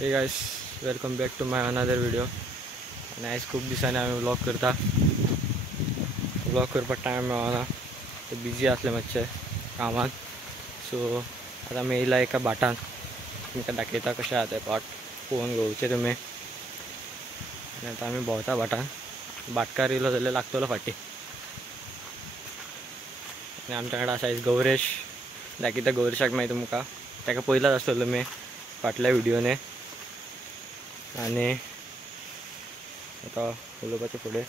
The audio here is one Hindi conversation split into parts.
Hey guys, welcome back to my another video. आणि आज खूप दिवसांनी आम्ही व्लॉग करपाक टायम मेळना, तर बिजी असले मातशे कामान. सो आता मी येयला एका भाटान तुमकां दाखयता कशें आसा तें भाट पळोवन घेवचे तुमी. आनी आतां आमी भोंवता भाटान. भाटकार येयलो जाल्यार लागतलो फाटीं. आनी आमच्या कडेन आसा गौरेश. दाखयता गौरेशाक मागीर तुमकां. ताका पयलाच आसतलो मी फाटल्या व्हिडिओने. आणि आता उलोवपाचे फुडें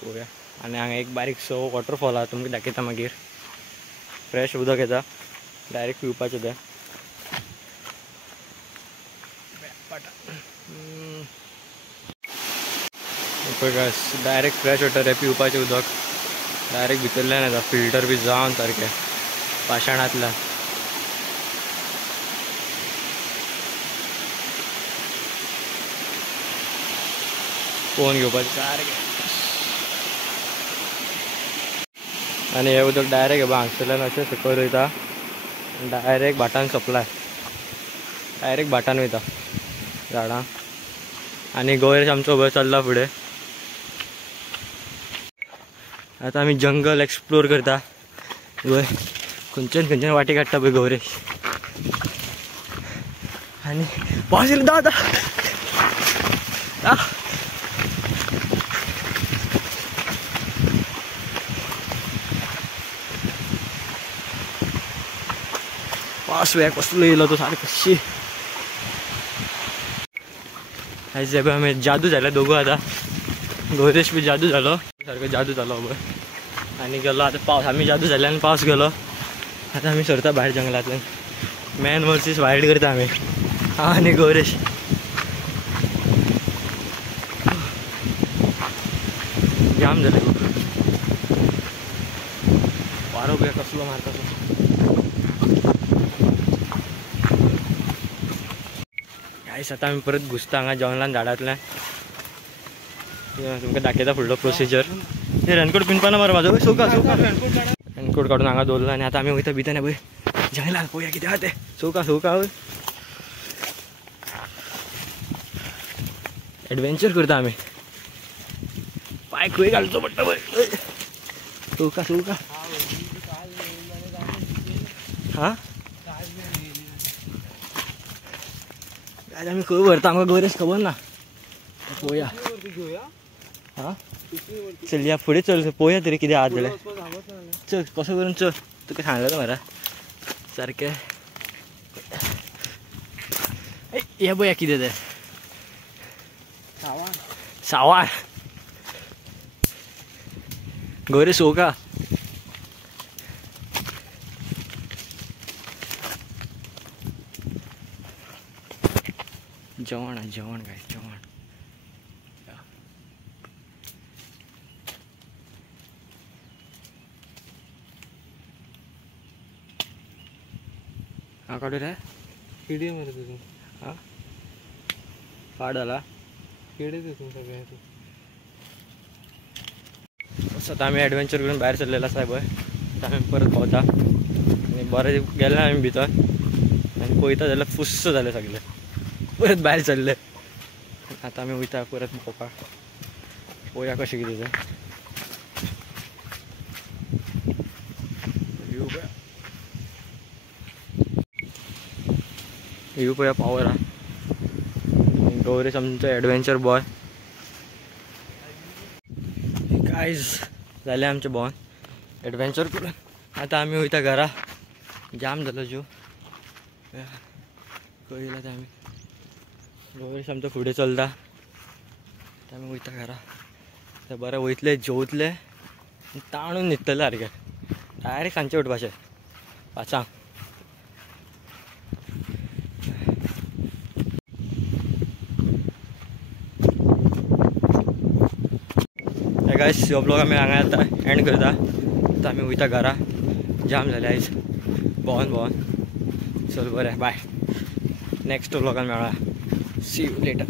पळोवया. आनी हांगा एक बारीकसो वॉटरफॉल आसा, तुमकां दाखयता मागीर. फ्रेश उदक येता, डायरेक्ट पिवपाचें तें. डायरेक्ट फ्रेश वॉटर आहे पिवपाचें उदक. डायरेक्ट भितरल्यान येता, फिल्टर बी जावन सारकें पाशाणांतल्यान. पळोवन घेवपाचें सारकें. आनी हे उदक डायरेक्ट हांगसरल्यान अशें सकयल वयता, डायरेक्ट भाटान सप्लाय. डायरेक्ट भाटान वयता झाडां. आनी गौरेश आमचो उबो चल्ला फुडें. आतां आमी जंगल एक्सप्लोर करता. वय खंयच्यान वाटी काडटा पळय गौरेश. आनी पावस येयलो, दा पावस वेळ कसलो येयलो तो सारको. कशी आयज आमी जादू झाला दोघो. आतां गौरेश बी जादू झालो सारको, जादू जालो पळय. आनी गेलो आतां पावस. आमी जादू जाले आनी पावस गेलो. आतां आमी सरता भायर जंगलांतल्यान. मॅन वर्सीस वायल्ड करता आमी, हांव आनी गौरेश. जाम जाले खूब. वारो बी कसलो मारता तो. गायस आतां आमी परत घुसता हांगा जंगलान झाडांतल्यान. तुमकां दाखयता फुडलो प्रोसिजर. हे रेनकोट पिनपाना मरे म्हाजो. सोका रेनकोट काडून हांगा दवरला. आनी आतां आमी वयता भितर पळय जंगलान. पळोवया कितें आहा तें. सोका एडवेंचर करता आमी. पांय खंय घालचो पडटा पळय. सोका हां आमी खंय व्हरता आमकां गौरेश खबर ना. पळोवया. हां चल या फुडें चल, पळोवया तरी कितें आहा जाल्यार. चल कसो करून चल. तुका सांगलेलो मरे सारकें. हे पळोवया कितें तें. सावार गौरेश सोका. जेवण काय जेवण. हा काढू रे. किडे मरे तुझं. हां पाड झाला. किडे तुझं सगळ्या. असं आता आम्ही ॲडव्हेंचर करून भायर सरलेलो आसा पळय. आतां आमी परत पावता. आनी बरें गेले आमी भितर. आनी पळयता जाल्यार फुस्स जालें सगळें. परत भायर सरले. आतां आमी वयता परत भोंवपाक. पळोवया कशें कितें तें. व्यू पळोवया पावर हा. गौरेश आमचो ॲडव्हेंचर बॉय. गायज जालें आमचें भोंवन ॲडव्हेंचर करून. आतां आमी वयता घरा. जाम जालो जीव. खंय येयला तें आमी. गौरेश आमचो फुडें चलता. आतां आमी वयता घरा. ते बरें वयतले जेवतले ताणून न्हिदतले सारकें. डायरेक्ट सांजचे उठपाचें 5:00. गायस हो ब्लॉग आमी हांगा आतां एंड करता. आतां आमी वयता घरा. जाम जालें आयज भोंवन. चल बरें बाय. नेक्स्ट ब्लॉगान मेळया. See you letter.